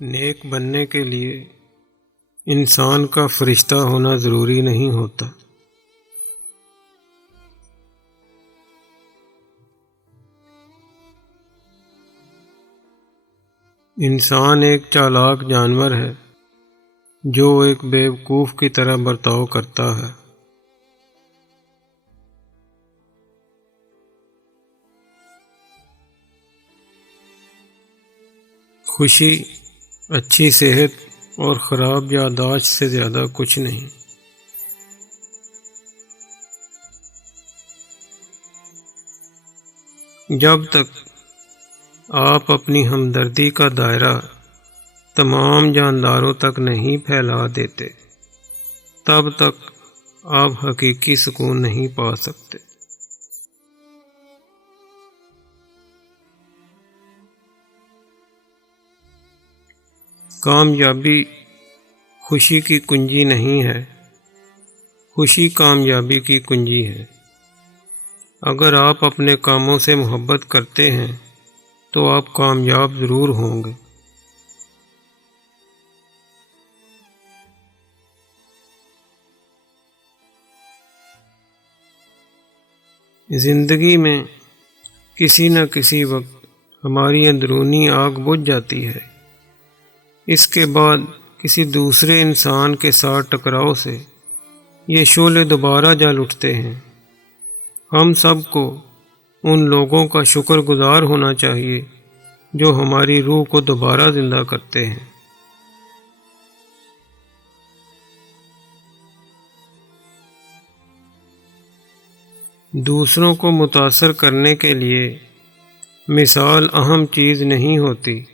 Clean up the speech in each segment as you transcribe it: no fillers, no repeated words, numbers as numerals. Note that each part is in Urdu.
نیک بننے کے لیے انسان کا فرشتہ ہونا ضروری نہیں ہوتا۔ انسان ایک چالاک جانور ہے جو ایک بیوقوف کی طرح برتاؤ کرتا ہے۔ خوشی اچھی صحت اور خراب یادداشت سے زیادہ کچھ نہیں۔ جب تک آپ اپنی ہمدردی کا دائرہ تمام جانداروں تک نہیں پھیلا دیتے، تب تک آپ حقیقی سکون نہیں پا سکتے۔ کامیابی خوشی کی کنجی نہیں ہے، خوشی کامیابی کی کنجی ہے۔ اگر آپ اپنے کاموں سے محبت کرتے ہیں تو آپ کامیاب ضرور ہوں گے۔ زندگی میں کسی نہ کسی وقت ہماری اندرونی آگ بجھ جاتی ہے۔ اس کے بعد کسی دوسرے انسان کے ساتھ ٹکراؤ سے یہ شعلے دوبارہ جل اٹھتے ہیں۔ ہم سب کو ان لوگوں کا شکر گزار ہونا چاہیے جو ہماری روح کو دوبارہ زندہ کرتے ہیں۔ دوسروں کو متاثر کرنے کے لیے مثال اہم چیز نہیں ہوتی،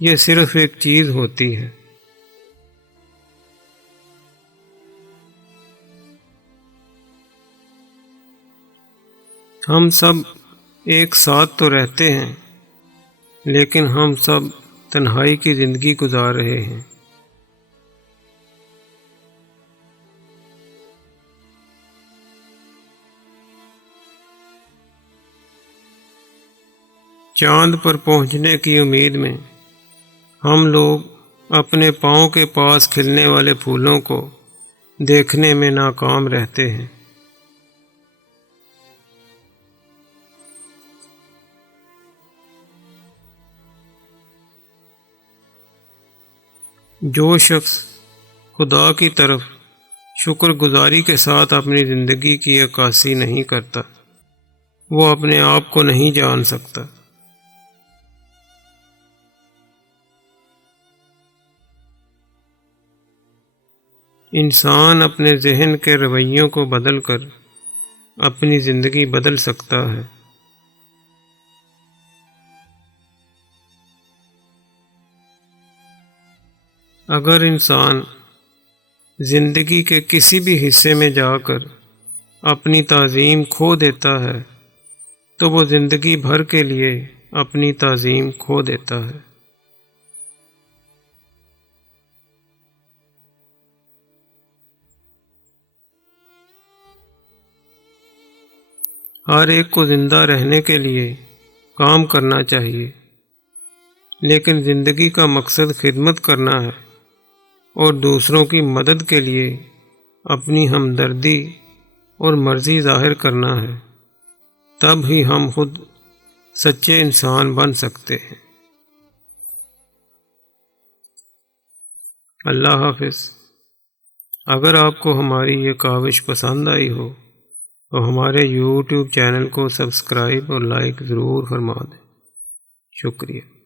یہ صرف ایک چیز ہوتی ہے۔ ہم سب ایک ساتھ تو رہتے ہیں، لیکن ہم سب تنہائی کی زندگی گزار رہے ہیں۔ چاند پر پہنچنے کی امید میں ہم لوگ اپنے پاؤں کے پاس کھلنے والے پھولوں کو دیکھنے میں ناکام رہتے ہیں۔ جو شخص خدا کی طرف شکر گزاری کے ساتھ اپنی زندگی کی عکاسی نہیں کرتا، وہ اپنے آپ کو نہیں جان سکتا۔ انسان اپنے ذہن کے رویوں کو بدل کر اپنی زندگی بدل سکتا ہے۔ اگر انسان زندگی کے کسی بھی حصے میں جا کر اپنی تعظیم کھو دیتا ہے تو وہ زندگی بھر کے لیے اپنی تعظیم کھو دیتا ہے۔ ہر ایک کو زندہ رہنے کے لیے کام کرنا چاہیے، لیکن زندگی کا مقصد خدمت کرنا ہے اور دوسروں کی مدد کے لیے اپنی ہمدردی اور مرضی ظاہر کرنا ہے۔ تب ہی ہم خود سچے انسان بن سکتے ہیں۔ اللہ حافظ۔ اگر آپ کو ہماری یہ کاوش پسند آئی ہو تو ہمارے یوٹیوب چینل کو سبسکرائب اور لائک ضرور فرما دیں۔ شکریہ۔